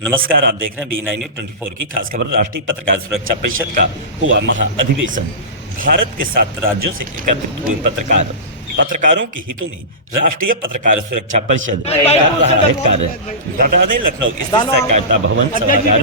नमस्कार, आप देख रहे हैं B9 न्यूज 24 की खास खबर। राष्ट्रीय पत्रकार सुरक्षा परिषद का हुआ महाअधिवेशन। भारत के 7 राज्यों से एकत्रित हुए पत्रकारों के हितों में राष्ट्रीय पत्रकार सुरक्षा परिषद कर रहा है कार्य। बता दें, लखनऊ स्थित सहकारिता भवन सभागार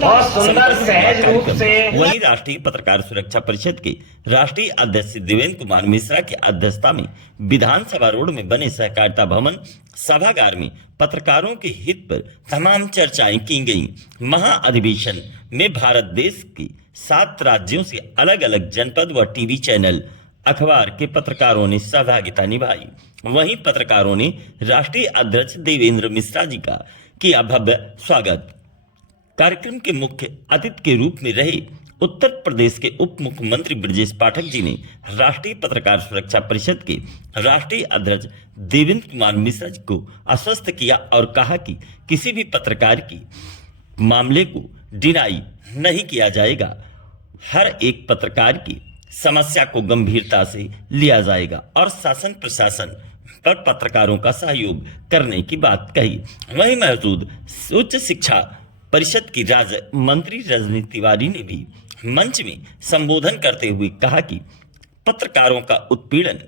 वहीं राष्ट्रीय पत्रकार सुरक्षा परिषद के राष्ट्रीय अध्यक्ष देवेंद्र कुमार मिश्रा की अध्यक्षता में विधानसभा रोड में बने सहकारिता भवन सभागार में पत्रकारों के हित पर तमाम चर्चाएं की गईं। महाअधिवेशन में भारत देश के 7 राज्यों से अलग अलग जनपद व टीवी चैनल अखबार के पत्रकारों ने सहभागिता निभाई। वहीं पत्रकारों ने राष्ट्रीय अध्यक्ष देवेंद्र मिश्रा जी का किया भव्य स्वागत। कार्यक्रम के मुख्य अतिथि के रूप में रहे उत्तर प्रदेश के उप मुख्यमंत्री ब्रजेश पाठक जी ने राष्ट्रीय पत्रकार सुरक्षा परिषद के राष्ट्रीय अध्यक्ष देवेंद्र कुमार मिश्रा जी को आश्वस्त किया और कहा कि किसी भी पत्रकार की मामले को डिनाई नहीं किया जाएगा। हर एक पत्रकार की समस्या को गंभीरता से लिया जाएगा और शासन प्रशासन पर पत्रकारों का सहयोग करने की बात कही। वहीं मौजूद उच्च शिक्षा परिषद की राज्य मंत्री रजनी तिवारी ने भी मंच में संबोधन करते हुए कहा कि पत्रकारों का उत्पीड़न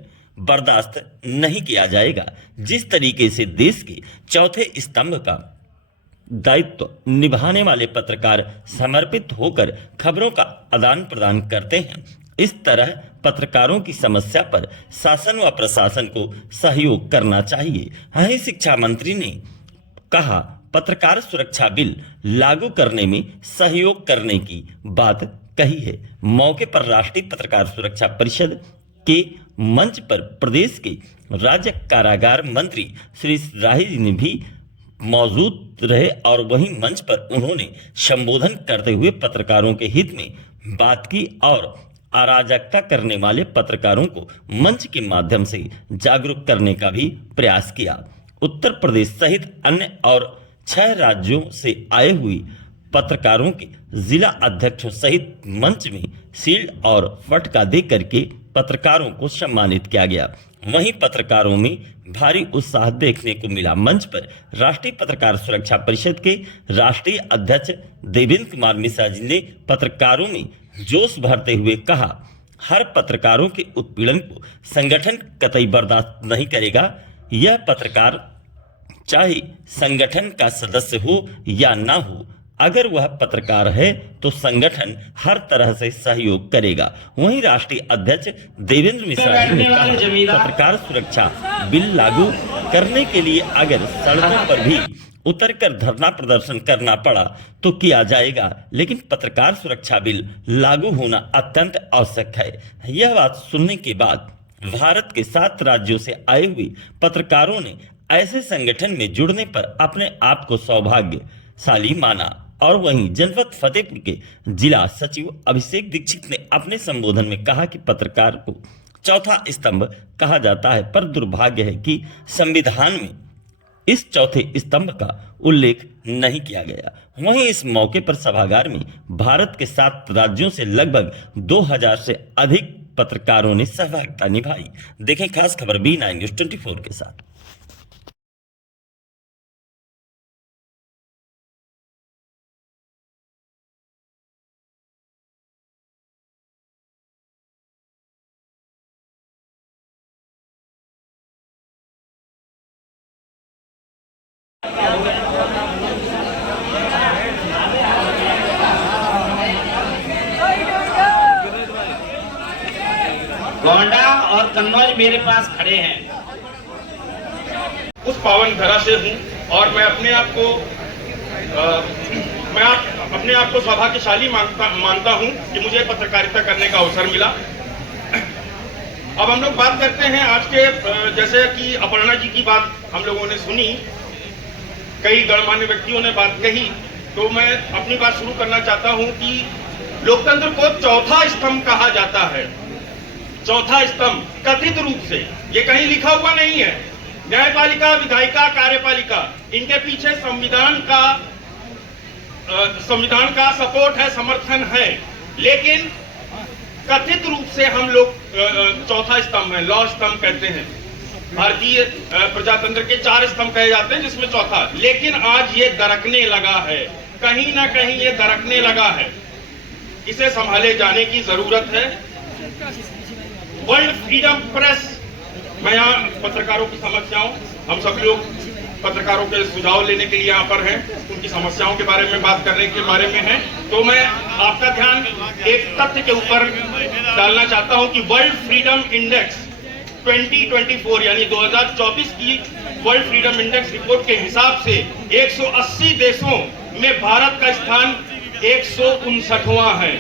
बर्दाश्त नहीं किया जाएगा। जिस तरीके से देश के चौथे स्तंभ का दायित्व निभाने वाले पत्रकार समर्पित होकर खबरों का आदान प्रदान करते हैं, इस तरह पत्रकारों की समस्या पर शासन व प्रशासन को सहयोग करना चाहिए। वहीं शिक्षा मंत्री ने कहा, पत्रकार सुरक्षा बिल लागू करने में सहयोग करने की बात कही है। मौके पर राष्ट्रीय पत्रकार सुरक्षा परिषद के मंच पर प्रदेश के राज्य कारागार मंत्री श्री राही जी ने भी मौजूद रहे और वहीं मंच पर उन्होंने संबोधन करते हुए पत्रकारों के हित में बात की और अराजकता करने वाले पत्रकारों को मंच के माध्यम से जागरूक करने का भी प्रयास किया। उत्तर प्रदेश सहित अन्य और 6 राज्यों से आए हुए पत्रकारों के जिला अध्यक्षों सहित मंच में शील्ड और फटका दे करके पत्रकारों को सम्मानित किया गया। वहीं पत्रकारों में भारी उत्साह देखने को मिला। मंच पर राष्ट्रीय पत्रकार सुरक्षा परिषद के राष्ट्रीय अध्यक्ष देवेंद्र कुमार मिश्रा जी ने पत्रकारों में जोश भरते हुए कहा, हर पत्रकारों के उत्पीड़न को संगठन कतई बर्दाश्त नहीं करेगा। यह पत्रकार चाहे संगठन का सदस्य हो या ना हो, अगर वह पत्रकार है तो संगठन हर तरह से सहयोग करेगा। वहीं राष्ट्रीय अध्यक्ष देवेंद्र मिश्रा जी ने कहा, पत्रकार सुरक्षा बिल लागू करने के लिए अगर सड़कों पर भी उतरकर धरना प्रदर्शन करना पड़ा तो किया जाएगा, लेकिन पत्रकार सुरक्षा बिल लागू होना अत्यंत आवश्यक है। यह बात सुनने के बाद भारत के 7 राज्यों से आए हुए पत्रकारों ने ऐसे संगठन में जुड़ने पर अपने आप को सौभाग्यशाली माना। और वहीं जनपद फतेहपुर के जिला सचिव अभिषेक दीक्षित ने अपने संबोधन में कहा कि पत्रकार को चौथा स्तंभ कहा जाता है, पर दुर्भाग्य है कि संविधान में इस चौथे स्तंभ का उल्लेख नहीं किया गया। वहीं इस मौके पर सभागार में भारत के 7 राज्यों से लगभग 2000 से अधिक पत्रकारों ने सहभागिता निभाई। देखें खास खबर B9 न्यूज 24 के साथ। गोंडा और कन्नौज मेरे पास खड़े हैं। उस पावन धरा से हूँ और मैं अपने आप को सौभाग्यशाली मानता हूँ कि मुझे पत्रकारिता करने का अवसर मिला। अब हम लोग बात करते हैं आज के, जैसे कि अपर्णा जी की बात हम लोगों ने सुनी, कई गणमान्य व्यक्तियों ने बात कही, तो मैं अपनी बात शुरू करना चाहता हूँ कि लोकतंत्र को चौथा स्तंभ कहा जाता है। चौथा स्तंभ कथित रूप से, ये कहीं लिखा हुआ नहीं है। न्यायपालिका, विधायिका, कार्यपालिका, इनके पीछे संविधान का सपोर्ट है, समर्थन है, लेकिन कथित रूप से हम लोग चौथा स्तंभ है, लॉ स्तंभ कहते हैं। भारतीय प्रजातंत्र के 4 स्तंभ कहे जाते हैं, जिसमें चौथा, लेकिन आज ये दरकने लगा है। कहीं ना कहीं ये दरकने लगा है। इसे संभाले जाने की जरूरत है। वर्ल्ड फ्रीडम प्रेस, मैं यहाँ पत्रकारों की समस्याओं, हम सब लोग पत्रकारों के सुझाव लेने के लिए यहाँ पर हैं, उनकी समस्याओं के बारे में बात करने के बारे में है। तो मैं आपका ध्यान एक तथ्य के ऊपर डालना चाहता हूँ कि वर्ल्ड फ्रीडम इंडेक्स 2024 यानी 2024 की वर्ल्ड फ्रीडम इंडेक्स रिपोर्ट के हिसाब से 180 देशों में भारत का स्थान 159वां है।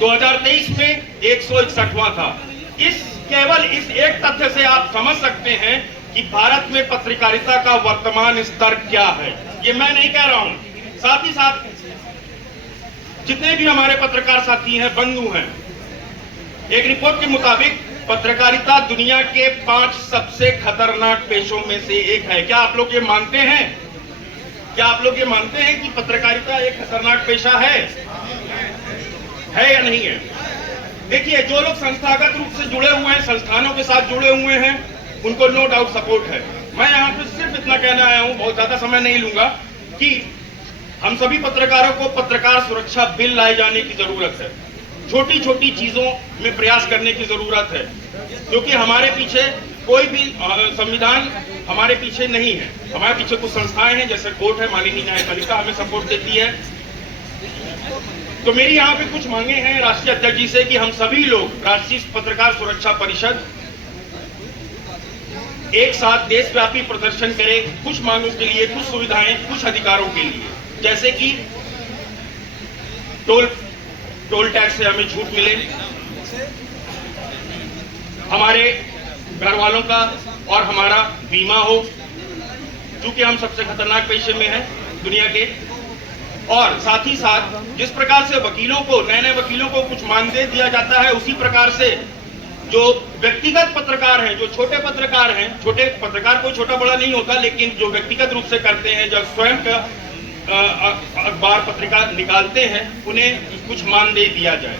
2023 में 161वां था। केवल इस एक तथ्य से आप समझ सकते हैं कि भारत में पत्रकारिता का वर्तमान स्तर क्या है। ये मैं नहीं कह रहा हूं, साथ ही साथ जितने भी हमारे पत्रकार साथी हैं, बंधु हैं, एक रिपोर्ट के मुताबिक पत्रकारिता दुनिया के 5 सबसे खतरनाक पेशों में से एक है। क्या आप लोग ये मानते हैं? क्या आप लोग ये मानते हैं कि पत्रकारिता एक खतरनाक पेशा है या नहीं है? देखिए, जो लोग संस्थागत रूप से जुड़े हुए हैं, संस्थानों के साथ जुड़े हुए हैं, उनको नो डाउट सपोर्ट है। मैं यहाँ पे सिर्फ इतना कहना आया हूँ, बहुत ज्यादा समय नहीं लूंगा, कि हम सभी पत्रकारों को पत्रकार सुरक्षा बिल लाए जाने की जरूरत है। छोटी छोटी चीजों में प्रयास करने की जरूरत है, क्योंकि हमारे पीछे कोई भी संविधान हमारे पीछे नहीं है। हमारे पीछे कुछ संस्थाएं हैं, जैसे कोर्ट है, माननीय न्यायपालिका हमें सपोर्ट देती है। तो मेरी यहाँ पे कुछ मांगे हैं राष्ट्रीय अध्यक्ष जी से कि हम सभी लोग राष्ट्रीय पत्रकार सुरक्षा परिषद एक साथ देशव्यापी प्रदर्शन करें, कुछ मांगों के लिए, कुछ सुविधाएं, कुछ अधिकारों के लिए, जैसे कि टोल टैक्स से हमें छूट मिले, हमारे घर वालों का और हमारा बीमा हो, क्योंकि हम सबसे खतरनाक पेशे में हैं दुनिया के, और साथ ही साथ जिस प्रकार से वकीलों को, नए नए वकीलों को कुछ मानदेय दिया जाता है, उसी प्रकार से जो व्यक्तिगत पत्रकार हैं, जो छोटे पत्रकार हैं, छोटे पत्रकार कोई छोटा बड़ा नहीं होता, लेकिन जो व्यक्तिगत रूप से करते हैं, जब स्वयं का अखबार पत्रिका निकालते हैं, उन्हें कुछ मानदेय दिया जाए।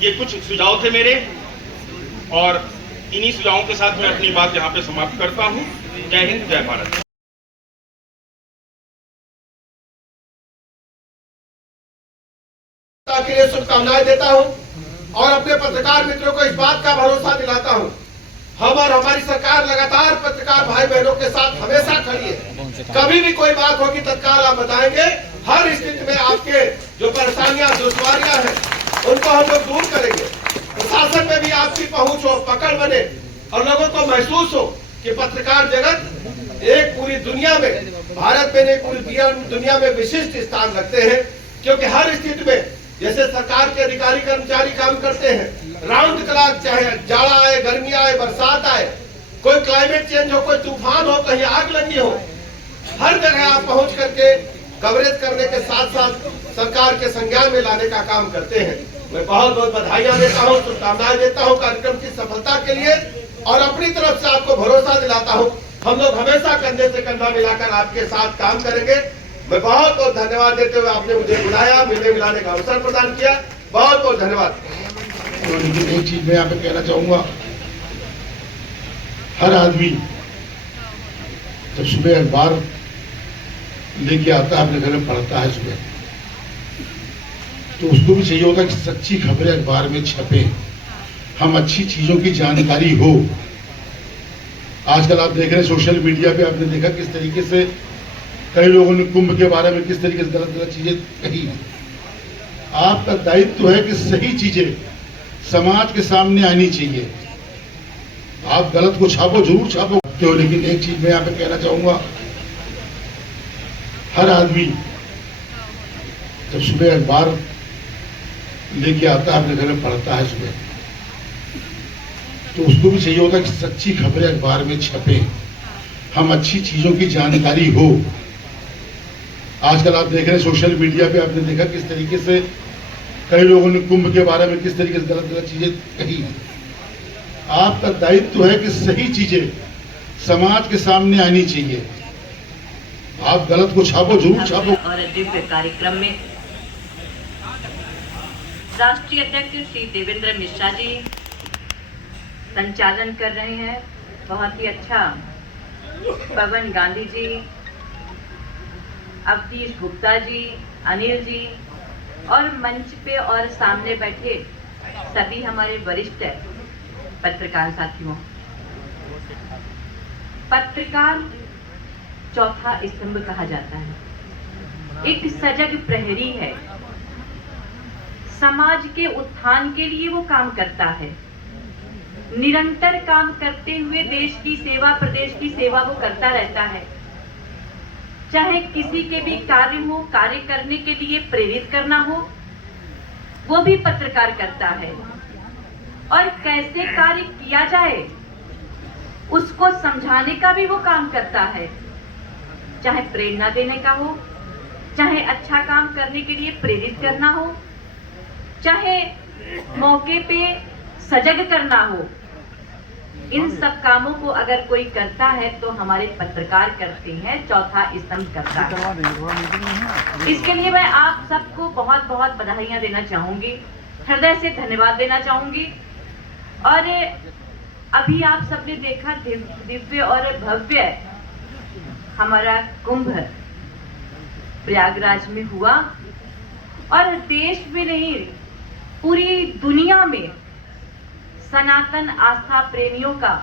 ये कुछ सुझाव थे मेरे, और इन्हीं सुझावों के साथ मैं अपनी बात यहाँ पे समाप्त करता हूँ। जय हिंद, जय भारत। के लिए शुभकामनाएं देता हूं और अपने पत्रकार मित्रों को इस बात का भरोसा दिलाता हूं, हम और हमारी सरकार लगातार पत्रकार भाई बहनों के साथ हमेशा खड़ी है। कभी भी कोई बात होगी तत्काल आप बताएंगे। हर स्थिति में आपके जो परेशानियां, दुश्वारियां हैं, उनको हम लोग दूर करेंगे। प्रशासन में भी आपकी पहुंच हो, पकड़ बने, और लोगों को महसूस हो कि पत्रकार जगत एक पूरी दुनिया में, भारत में नहीं पूरी दुनिया में विशिष्ट स्थान रखते हैं। क्योंकि हर स्थिति में जैसे सरकार के अधिकारी कर्मचारी काम करते हैं, राउंड क्लॉक, चाहे जाड़ा आए, गर्मी आए, बरसात आए, कोई क्लाइमेट चेंज हो, कोई तूफान हो, कहीं आग लगी हो, हर जगह आप पहुंच करके कवरेज करने के साथ साथ सरकार के संज्ञान में लाने का काम करते हैं। मैं बहुत बहुत बधाइयां देता हूं, शुभकामनाएं देता हूं कार्यक्रम की सफलता के लिए, और अपनी तरफ से आपको भरोसा दिलाता हूं हम लोग हमेशा कंधे से कंधा मिलाकर आपके साथ काम करेंगे। मैं बहुत बहुत धन्यवाद देते हुए आपने मुझे बुलाया, मिलने मिलाने का अवसर प्रदान किया, बहुत बहुत धन्यवाद। लेकिन एक चीज मैं यहाँ पे कहना चाहूंगा, हर आदमी जब सुबह अखबार लेके आता है, अपने घर में पढ़ता है सुबह, तो उसको भी चाहिए होता है कि सच्ची खबरें अखबार में छपे, हम अच्छी चीजों की जानकारी हो। आजकल आप देख रहे हैं सोशल मीडिया पे, आपने देखा किस तरीके से कई लोगों ने कुंभ के बारे में किस तरीके से गलत गलत चीजें कही। आपका दायित्व है कि सही चीजें समाज के सामने आनी चाहिए। आप गलत को छापो, जरूर छापो, क्यों, लेकिन एक चीज मैं यहाँ पे कहना चाहूंगा, हर आदमी जब सुबह अखबार लेके आता है, अपने घर में पढ़ता है सुबह, तो उसको भी चाहिए होता है कि सच्ची खबरें अखबार में छपे, हम अच्छी चीजों की जानकारी हो। आजकल आप देख रहे हैं सोशल मीडिया पे, आपने देखा किस तरीके से कई लोगों ने कुंभ के बारे में किस तरीके से गलत गलत चीजें कही। आपका दायित्व है कि सही चीजें समाज के सामने आनी चाहिए। आप गलत को छापो, जरूर छापो। और दिव्य कार्यक्रम में राष्ट्रीय अध्यक्ष श्री देवेंद्र मिश्रा जी संचालन कर रहे हैं। बहुत ही अच्छा पवन गांधी जी अवधेश गुप्ता जी, अनिल जी और मंच पे और सामने बैठे सभी हमारे वरिष्ठ पत्रकार साथियों। पत्रकार चौथा स्तंभ कहा जाता है, एक सजग प्रहरी है। समाज के उत्थान के लिए वो काम करता है, निरंतर काम करते हुए देश की सेवा, प्रदेश की सेवा वो करता रहता है। चाहे किसी के भी कार्य हो, कार्य करने के लिए प्रेरित करना हो, वो भी पत्रकार करता है। और कैसे कार्य किया जाए उसको समझाने का भी वो काम करता है, चाहे प्रेरणा देने का हो, चाहे अच्छा काम करने के लिए प्रेरित करना हो, चाहे मौके पे सजग करना हो। इन सब कामों को अगर कोई करता है तो हमारे पत्रकार करते हैं, चौथा स्तंभ करता है। इसके लिए मैं आप सबको बहुत बहुत बधाइयां देना चाहूंगी, हृदय से धन्यवाद देना चाहूंगी। और अभी आप सबने देखा दिव्य और भव्य हमारा कुंभ प्रयागराज में हुआ, और देश में नहीं पूरी दुनिया में सनातन आस्था प्रेमियों का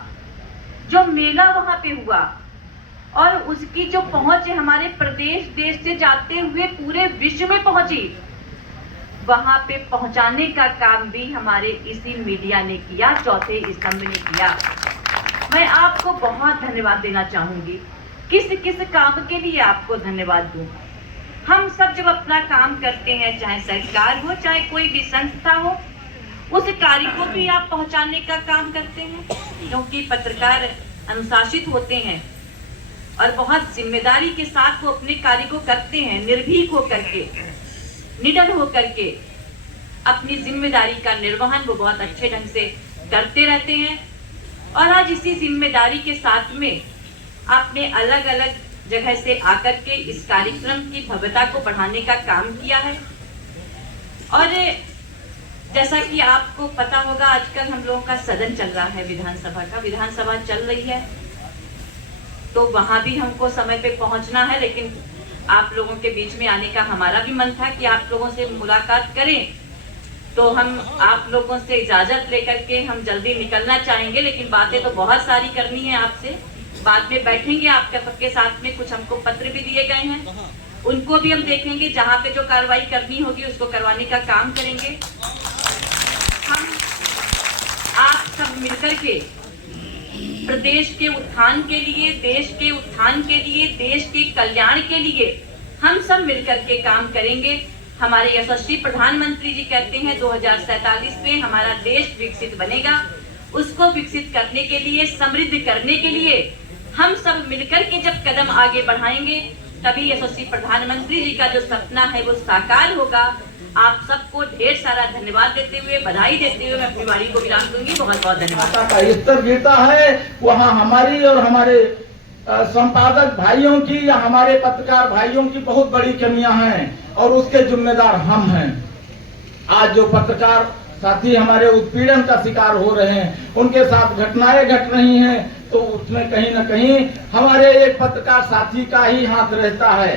जो मेला वहां पे हुआ और उसकी जो पहुंच हमारे प्रदेश देश से जाते हुए पूरे विश्व में पहुंची, वहां पे पहुंचाने का काम भी हमारे इसी मीडिया ने किया, चौथे स्तंभ ने किया। मैं आपको बहुत धन्यवाद देना चाहूंगी। किस किस काम के लिए आपको धन्यवाद दूं? हम सब जब अपना काम करते हैं, चाहे सरकार हो चाहे कोई भी संस्था हो, उस कार्य को भी आप पहुंचाने का काम करते हैं, क्योंकि पत्रकार अनुशासित होते हैं और बहुत जिम्मेदारी के साथ वो अपने कार्य को करते हैं। निर्भीक होकर के, निडर होकर के अपनी जिम्मेदारी का निर्वहन वो बहुत अच्छे ढंग से करते रहते हैं। और आज इसी जिम्मेदारी के साथ में आपने अलग अलग जगह से आकर के इस कार्यक्रम की भव्यता को बढ़ाने का काम किया है। और जैसा कि आपको पता होगा, आजकल हम लोगों का सदन चल रहा है, विधानसभा चल रही है, तो वहां भी हमको समय पे पहुंचना है। लेकिन आप लोगों के बीच में आने का हमारा भी मन था कि आप लोगों से मुलाकात करें, तो हम आप लोगों से इजाजत लेकर के हम जल्दी निकलना चाहेंगे। लेकिन बातें तो बहुत सारी करनी है आपसे, बाद में बैठेंगे आपके सबके साथ में। कुछ हमको पत्र भी दिए गए हैं, उनको भी हम देखेंगे, जहां पे जो कार्रवाई करनी होगी उसको करवाने का काम करेंगे। हम आप सब मिलकर के प्रदेश के उत्थान के लिए, देश के उत्थान के लिए, देश के कल्याण के लिए हम सब मिलकर के काम करेंगे। हमारे यशस्वी प्रधानमंत्री जी कहते हैं 2047 में हमारा देश विकसित बनेगा। उसको विकसित करने के लिए, समृद्ध करने के लिए हम सब मिलकर के जब कदम आगे बढ़ाएंगे, तभी यशस्वी प्रधानमंत्री जी का जो सपना है वो साकार होगा। आप सबको ढेर सारा धन्यवाद देते हुए, बधाई देते हुए मैं अपनी वाणी को विराम दूंगी। बहुत बहुत धन्यवाद। का स्तर गिरता है, वहाँ हमारी और हमारे संपादक भाइयों की या हमारे पत्रकार भाइयों की बहुत बड़ी कमियां हैं, और उसके जिम्मेदार हम हैं। आज जो पत्रकार साथी हमारे उत्पीड़न का शिकार हो रहे हैं, उनके साथ घटनाएं घट रही हैं, तो उसमें कहीं न कहीं हमारे एक पत्रकार साथी का ही हाथ रहता है।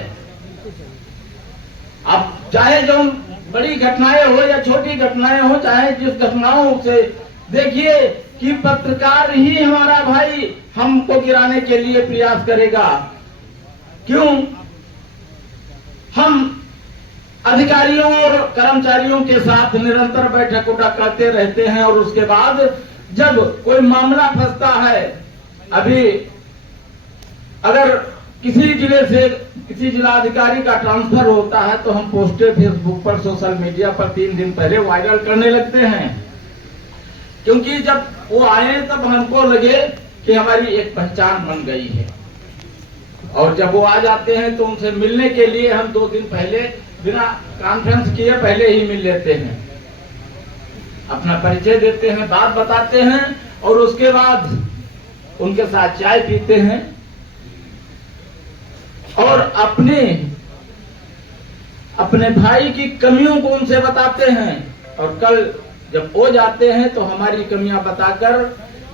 अब चाहे जो बड़ी घटनाएं हो या छोटी घटनाएं हो, चाहे जिस घटनाओं से देखिए कि पत्रकार ही हमारा भाई हमको गिराने के लिए प्रयास करेगा। क्यों? हम अधिकारियों और कर्मचारियों के साथ निरंतर बैठक उठक करते रहते हैं, और उसके बाद जब कोई मामला फंसता है, अभी अगर किसी जिले से किसी जिलाधिकारी का ट्रांसफर होता है तो हम पोस्टर फेसबुक पर, सोशल मीडिया पर 3 दिन पहले वायरल करने लगते हैं, क्योंकि जब वो आए तब हमको लगे कि हमारी एक पहचान बन गई है। और जब वो आ जाते हैं तो उनसे मिलने के लिए हम 2 दिन पहले बिना कॉन्फ्रेंस किए पहले ही मिल लेते हैं, अपना परिचय देते हैं, बात बताते हैं, और उसके बाद उनके साथ चाय पीते हैं और अपने भाई की कमियों को उनसे बताते हैं। और कल जब वो जाते हैं तो हमारी कमियां बताकर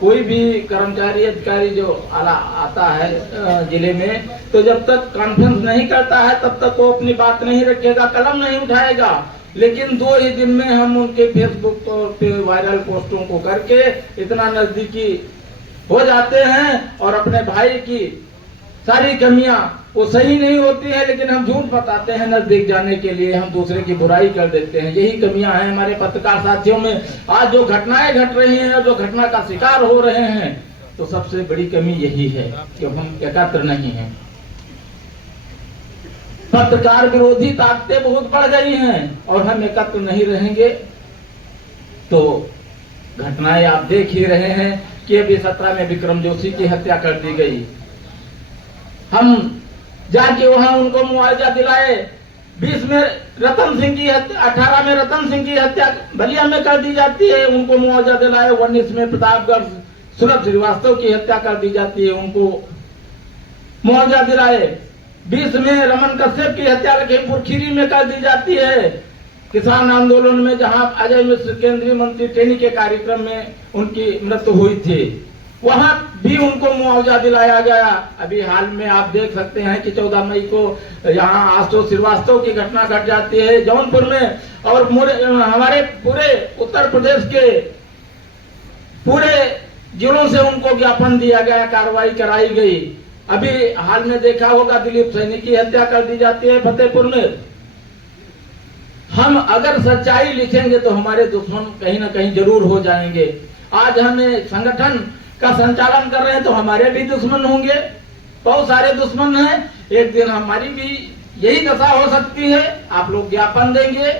कोई भी कर्मचारी अधिकारी जो आता है जिले में, तो जब तक कॉन्फ्रेंस नहीं करता है तब तक वो अपनी बात नहीं रखेगा, कलम नहीं उठाएगा। लेकिन 2 ही दिन में हम उनके फेसबुक पे वायरल पोस्टों को करके इतना नजदीकी हो जाते हैं, और अपने भाई की सारी कमियां वो सही नहीं होती है, लेकिन हम झूठ बताते हैं नजदीक जाने के लिए, हम दूसरे की बुराई कर देते हैं। यही कमियां हैं हमारे पत्रकार साथियों में। आज जो घटनाएं घट रही हैं और जो घटना का शिकार हो रहे हैं, तो सबसे बड़ी कमी यही है कि हम एकत्र नहीं हैं। पत्रकार विरोधी ताकतें बहुत बढ़ गई हैं और हम एकत्र नहीं रहेंगे तो घटनाएं आप देख ही रहे हैं कि अभी 17 में विक्रम जोशी की हत्या कर दी गई। हम जाके वहां उनको मुआवजा दिलाए। 20 में रतन सिंह की हत्या, 18 में रतन सिंह की हत्या बलिया में कर दी जाती है, उनको मुआवजा दिलाए। 19 में प्रतापगढ़ सूरज श्रीवास्तव की हत्या कर दी जाती है, उनको मुआवजा दिलाए। 20 में रमन कश्यप की हत्या लखीमपुर खीरी में कर दी जाती है। किसान आंदोलन में जहां अजय मिश्र केंद्रीय मंत्री ट्रेनिंग के कार्यक्रम में उनकी मृत्यु हुई थी, वहां भी उनको मुआवजा दिलाया गया। अभी हाल में आप देख सकते हैं कि 14 मई को यहाँ आशुतोष श्रीवास्तव की घटना घट जाती है जौनपुर में, और हमारे पूरे उत्तर प्रदेश के पूरे जिलों से उनको ज्ञापन दिया गया, कार्रवाई कराई गई। अभी हाल में देखा होगा दिलीप सैनी की हत्या कर दी जाती है फतेहपुर में। हम अगर सच्चाई लिखेंगे तो हमारे दुश्मन कहीं ना कहीं जरूर हो जाएंगे। आज हमें संगठन का संचालन कर रहे हैं तो हमारे भी दुश्मन होंगे, बहुत सारे दुश्मन हैं। एक दिन हमारी भी यही दशा हो सकती है। आप लोग ज्ञापन देंगे,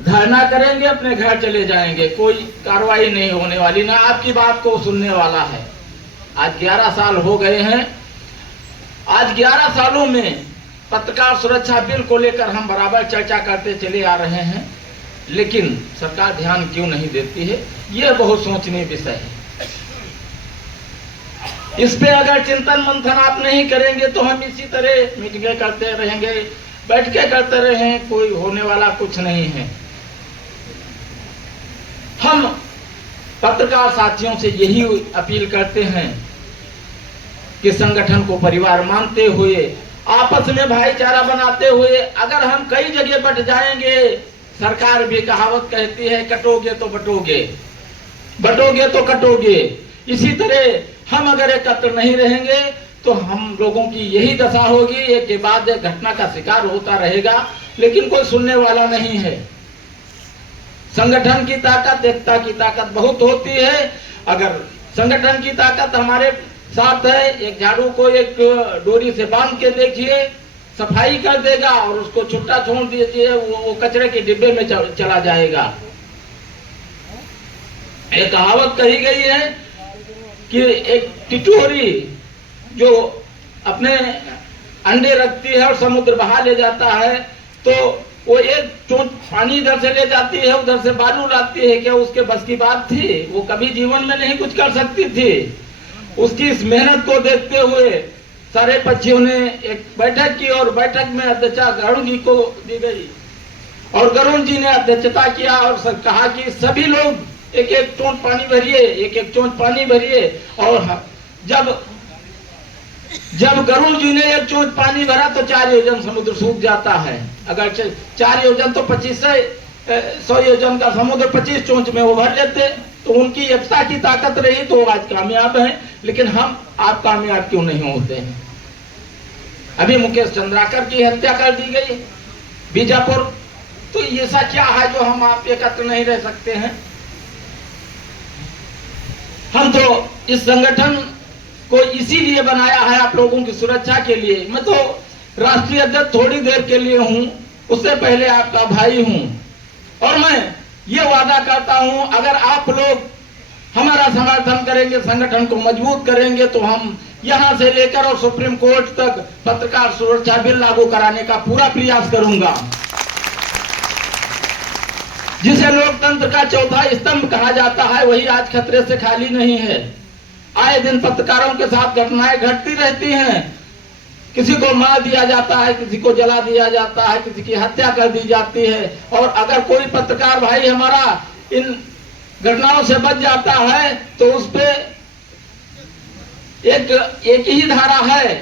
धरना करेंगे, अपने घर चले जाएंगे, कोई कार्रवाई नहीं होने वाली, ना आपकी बात को सुनने वाला है। आज 11 साल हो गए हैं। आज 11 सालों में पत्रकार सुरक्षा बिल को लेकर हम बराबर चर्चा करते चले आ रहे हैं, लेकिन सरकार ध्यान क्यों नहीं देती है, यह बहुत सोचनीय विषय है। इस पे अगर चिंतन मंथन आप नहीं करेंगे तो हम इसी तरह मीटिंगें करते रहेंगे, बैठकें करते रहें, कोई होने वाला कुछ नहीं है। हम पत्रकार साथियों से यही अपील करते हैं कि संगठन को परिवार मानते हुए, आपस में भाईचारा बनाते हुए, अगर हम कई जगह बट जाएंगे, सरकार भी कहावत कहती है कटोगे तो बटोगे, बटोगे तो कटोगे। इसी तरह हम अगर एकत्र नहीं रहेंगे तो हम लोगों की यही दशा होगी, एक के बाद एक घटना का शिकार होता रहेगा, लेकिन कोई सुनने वाला नहीं है। संगठन की ताकत, एकता की ताकत बहुत होती है। अगर संगठन की ताकत हमारे साथ है, एक झाड़ू को एक डोरी से बांध के देखिए, सफाई कर देगा, और उसको छुट्टा छोड़ दीजिए, वो कचरे के डिब्बे में चला जाएगा। एक कहावत कही गई है कि एक टिटोरी जो अपने अंडे रखती है और समुद्र बहा ले जाता है, तो वो एक चोट पानी इधर से ले जाती है, उधर से बालू लाती है, क्या उसके बस की बात थी? वो कभी जीवन में नहीं कुछ कर सकती थी। उसकी इस मेहनत को देखते हुए सारे पक्षियों ने एक बैठक की, और बैठक में अध्यक्षता गरुण जी को दी गई, और गरुण जी ने अध्यक्षता किया और कहा कि सभी लोग एक एक चोट पानी भरिए, एक एक चोट पानी भरिए। और जब गरुड़ जी ने एक चोट पानी भरा तो 4 योजन समुद्र सूख जाता है। अगर 4 योजन तो 100 योजन का समुद्र 25 चोंच में वो भर लेते, तो उनकी एकता की ताकत रही तो आज कामयाब है। लेकिन हम आप कामयाब क्यों नहीं होते हैं? अभी मुकेश चंद्राकर की हत्या कर दी गई बीजापुर, तो ऐसा क्या है जो हम आप एकत्र नहीं रह सकते हैं? हम तो इस संगठन को इसीलिए बनाया है, आप लोगों की सुरक्षा के लिए। मैं तो राष्ट्रीय अध्यक्ष थोड़ी देर के लिए हूं, उससे पहले आपका भाई हूं, और मैं ये वादा करता हूं अगर आप लोग हमारा समर्थन करेंगे, संगठन को मजबूत करेंगे, तो हम यहां से लेकर और सुप्रीम कोर्ट तक पत्रकार सुरक्षा बिल लागू कराने का पूरा प्रयास करूंगा, जिसे लोकतंत्र का चौथा स्तंभ कहा जाता है, वही आज खतरे से खाली नहीं है। आए दिन पत्रकारों के साथ घटनाएं घटती रहती हैं। किसी को मार दिया जाता है, किसी को जला दिया जाता है, किसी की हत्या कर दी जाती है। और अगर कोई पत्रकार भाई हमारा इन घटनाओं से बच जाता है तो उस पे एक ही धारा है,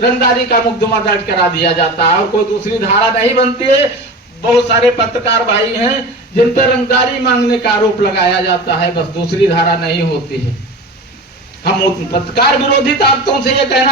रंगदारी का मुकदमा दर्ज करा दिया जाता है और कोई दूसरी धारा नहीं बनती है। बहुत सारे पत्रकार भाई हैं जिन पर रंगदारी मांगने का आरोप लगाया जाता है, बस दूसरी धारा नहीं होती है। हम पत्रकार विरोधी ताकतों से ये कहना